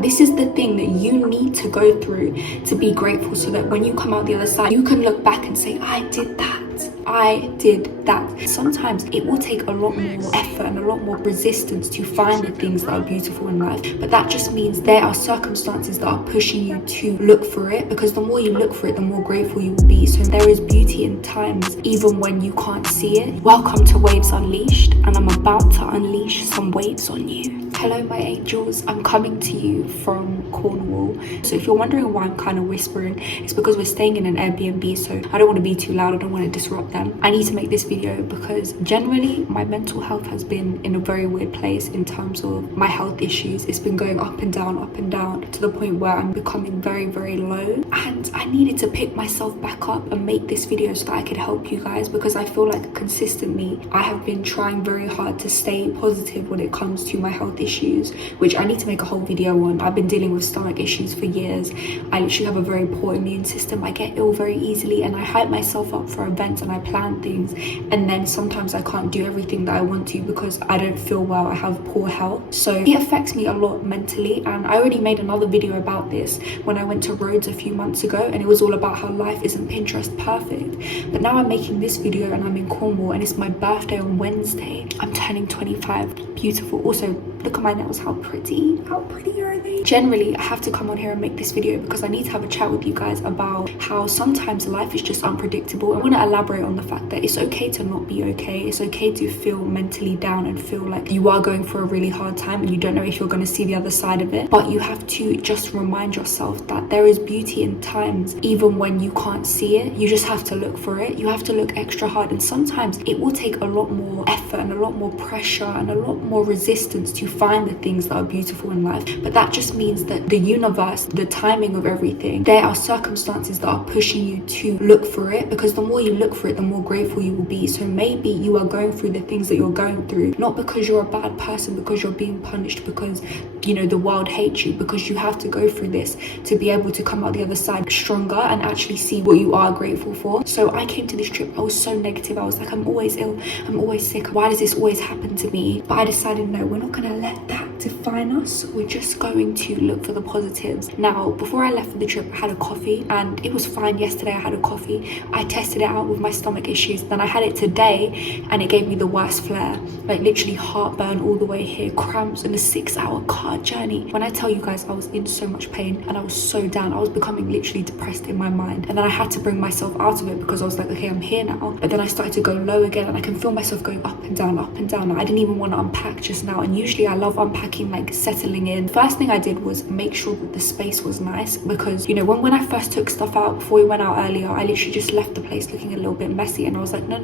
This is the thing that you need to go through to be grateful, so that when you come out the other side, you can look back and say, I did that. I did that. Sometimes it will take a lot more effort and a lot more resistance to find the things that are beautiful in life, but that just means there are circumstances that are pushing you to look for it, because the more you look for it, the more grateful you will be. So there is beauty in times even when you can't see it. Welcome to Waves Unleashed, and I'm about to unleash some waves on you. Hello my angels, I'm coming to you from Cornwall. So if you're wondering why I'm kind of whispering, it's because we're staying in an Airbnb, so I don't want to be too loud, I don't want to disrupt them. I need to make this video because generally my mental health has been in a very weird place in terms of my health issues. It's been going up and down to the point where I'm becoming very, very low, and I needed to pick myself back up and make this video so that I could help you guys, because I feel like consistently I have been trying very hard to stay positive when it comes to my health issues, which I need to make a whole video on. I've been dealing with stomach issues for years. I literally have a very poor immune system. I get ill very easily, and I hype myself up for events and I plan things, and then sometimes I can't do everything that I want to because I don't feel well. I have poor health, so it affects me a lot mentally. And I already made another video about this when I went to Rhodes a few months ago, and it was all about how life isn't Pinterest perfect. But now I'm making this video and I'm in Cornwall, and it's my birthday on Wednesday. I'm turning 25. Beautiful. Also, look at my nails. How pretty are they? Generally, I have to come on here and make this video because I need to have a chat with you guys about how sometimes life is just unpredictable. I want to elaborate on the fact that it's okay to not be okay. It's okay to feel mentally down and feel like you are going through a really hard time and you don't know if you're going to see the other side of it. But you have to just remind yourself that there is beauty in times even when you can't see it. You just have to look for it. You have to look extra hard, and sometimes it will take a lot more effort and a lot more pressure and a lot more resistance to find the things that are beautiful in life. But that just means that the universe, the timing of everything, there are circumstances that are pushing you to look for it, because the more you look for it, the more grateful you will be. So maybe you are going through the things that you're going through not because you're a bad person, because you're being punished, because you know the world hates you, because you have to go through this to be able to come out the other side stronger and actually see what you are grateful for. So I came to this trip, I was so negative. I was like, I'm always ill, I'm always sick, why does this always happen to me? But I decided, no, we're not gonna let that define us. We're just going to look for the positives. Now, before I left for the trip, I had a coffee and it was fine. Yesterday I had a coffee, I tested it out with my stomach issues. Then I had it today and it gave me the worst flare, like literally heartburn all the way here, cramps, and a 6-hour car journey. When I tell you guys, I was in so much pain and I was so down. I was becoming literally depressed in my mind, and then I had to bring myself out of it because I was like, okay, I'm here now. But then I started to go low again, and I can feel myself going up and down. I didn't even want to unpack just now, and usually I love unpacking, like settling in. First thing I did was make sure that the space was nice, because you know when I first took stuff out before we went out earlier, I literally just left the place looking a little bit messy, and I was like, no,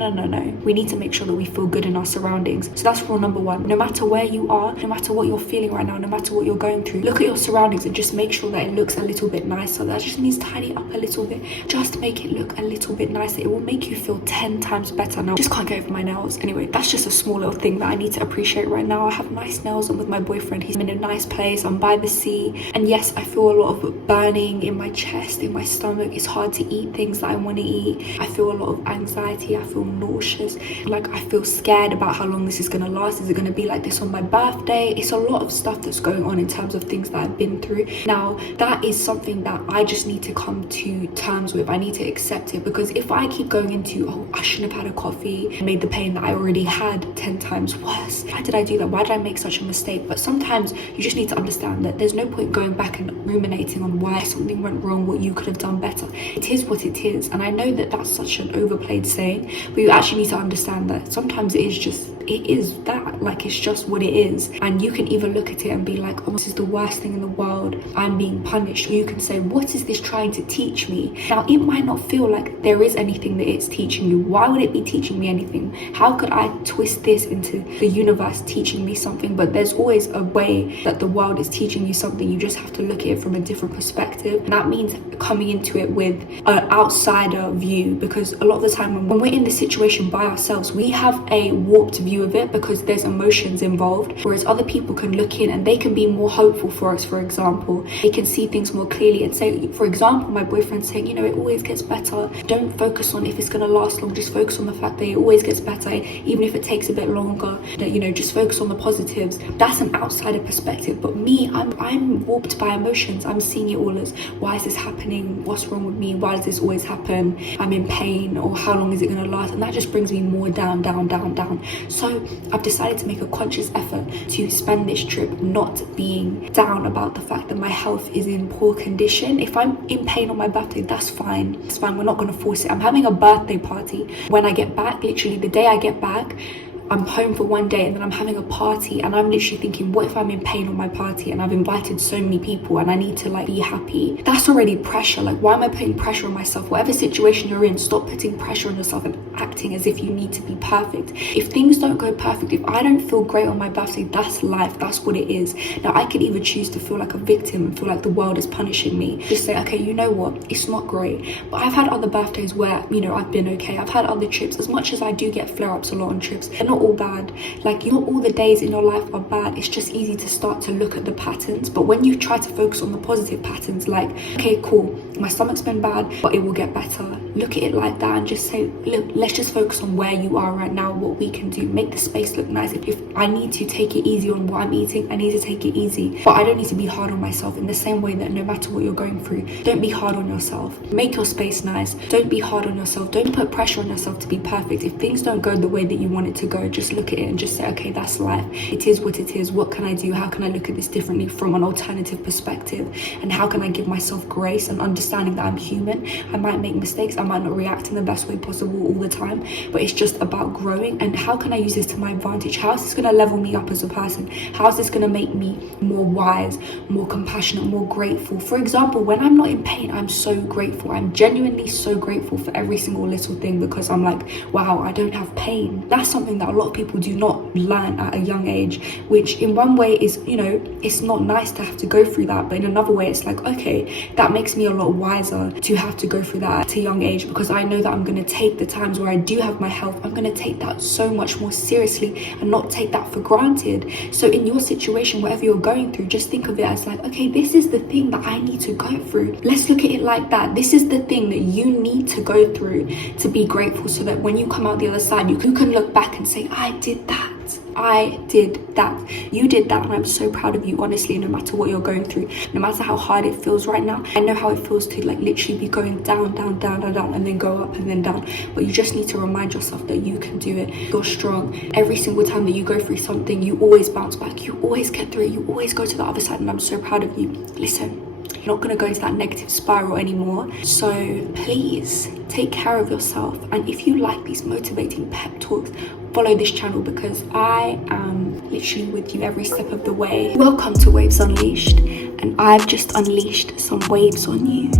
we need to make sure that we feel good in our surroundings. So that's rule number one. No matter where you are, no matter what you're feeling right now, no matter what you're going through, look at your surroundings and just make sure that it looks a little bit nicer. That just needs tidy up a little bit. Just make it look a little bit nicer. It will make you feel 10 times better. Now, I just can't get over my nails. Anyway, that's just a small little thing that I need to appreciate right now. I have nice nails. I'm with my boyfriend. He's in a nice place. I'm by the sea. And yes, I feel a lot of burning in my chest, in my stomach. It's hard to eat things that I want to eat. I feel a lot of anxiety. I feel nauseous. Like, I feel scared about how long this is going to last. Is it going to be like this on my birthday? It's a lot of stuff that's going on in terms of things that I've been through. Now, that is something that I just need to come to terms with. I need to accept it, because if I keep going into, oh, I shouldn't have had a coffee, made the pain that I already had 10 times worse. Why did I do that? Why did I make such a mistake? But sometimes you just need to understand that there's no point going back and ruminating on why something went wrong, what you could have done better. It is what it is. And I know that that's such an overplayed saying, but you actually need to understand that sometimes it is that, like, it's just what it is. And you can either look at it and be like, oh, this is the worst thing in the world, I'm being punished, or you can say, what is this trying to teach me? Now, it might not feel like there is anything that it's teaching you. Why would it be teaching me anything? How could I twist this into the universe teaching me something? But there's always a way that the world is teaching you something. You just have to look at it from a different perspective, and that means coming into it with an outsider view, because a lot of the time when we're in this situation by ourselves, we have a warped view of it, because there's emotions involved, whereas other people can look in and they can be more hopeful for us. For example, they can see things more clearly and say, for example, my boyfriend saying, you know, it always gets better. Don't focus on if it's going to last long, just focus on the fact that it always gets better, even if it takes a bit longer. That, you know, just focus on the positives. That's an outsider perspective. But me, I'm warped by emotions. I'm seeing it all as, why is this happening? What's wrong with me? Why does this always happen? I'm in pain, or how long is it going to last? And that just brings me more down. So I've decided to make a conscious effort to spend this trip not being down about the fact that my health is in poor condition. If I'm in pain on my birthday, that's fine. It's fine. We're not going to force it. I'm having a birthday party when I get back. Literally the day I get back, I'm home for one day and then I'm having a party, and I'm literally thinking, what if I'm in pain on my party and I've invited so many people and I need to like be happy? That's already pressure. Like, why am I putting pressure on myself? Whatever situation you're in, stop putting pressure on yourself and acting as if you need to be perfect. If things don't go perfect, if I don't feel great on my birthday, that's life. That's what it is. Now I could either choose to feel like a victim and feel like the world is punishing me. Just say, okay, you know what? It's not great. But I've had other birthdays where, you know, I've been okay. I've had other trips. As much as I do get flare-ups a lot on trips, they're not all bad. Like, not all the days in your life are bad. It's just easy to start to look at the patterns. But when you try to focus on the positive patterns, like, okay, cool, my stomach's been bad, but it will get better. Look at it like that and just say, look, let's just focus on where you are right now, what we can do. Make the space look nice. If I need to take it easy on what I'm eating, I need to take it easy. But I don't need to be hard on myself, in the same way that no matter what you're going through, don't be hard on yourself. Make your space nice. Don't be hard on yourself. Don't put pressure on yourself to be perfect. If things don't go the way that you want it to go, just look at it and just say, okay, that's life. It is what it is. What can I do? How can I look at this differently from an alternative perspective? And how can I give myself grace and understanding that I'm human? I might make mistakes. I might not react in the best way possible all the time, but it's just about growing. And how can I use this to my advantage? How is this going to level me up as a person? How is this going to make me more wise, more compassionate, more grateful? For example, when I'm not in pain, I'm so grateful. I'm genuinely so grateful for every single little thing, because I'm like, wow, I don't have pain. That's something that a lot of people do not learn at a young age, which in one way is, you know, it's not nice to have to go through that, but in another way it's like, okay, that makes me a lot wiser to have to go through that at a young age, because I know that I'm going to take the times where I do have my health, I'm going to take that so much more seriously and not take that for granted. So in your situation, whatever you're going through, just think of it as like, okay, this is the thing that I need to go through. Let's look at it like that. This is the thing that you need to go through to be grateful, so that when you come out the other side, you can look back and say, I did that. I did that. You did that, and I'm so proud of you, honestly. No matter what you're going through, no matter how hard it feels right now, I know how it feels to like literally be going down, and then go up and then down. But you just need to remind yourself that you can do it. You're strong. Every single time that you go through something, you always bounce back. You always get through it. You always go to the other side, and I'm so proud of you. Listen, you're not going to go into that negative spiral anymore. So please take care of yourself. And if you like these motivating pep talks, follow this channel, because I am literally with you every step of the way. Welcome to Waves Unleashed, and I've just unleashed some waves on you.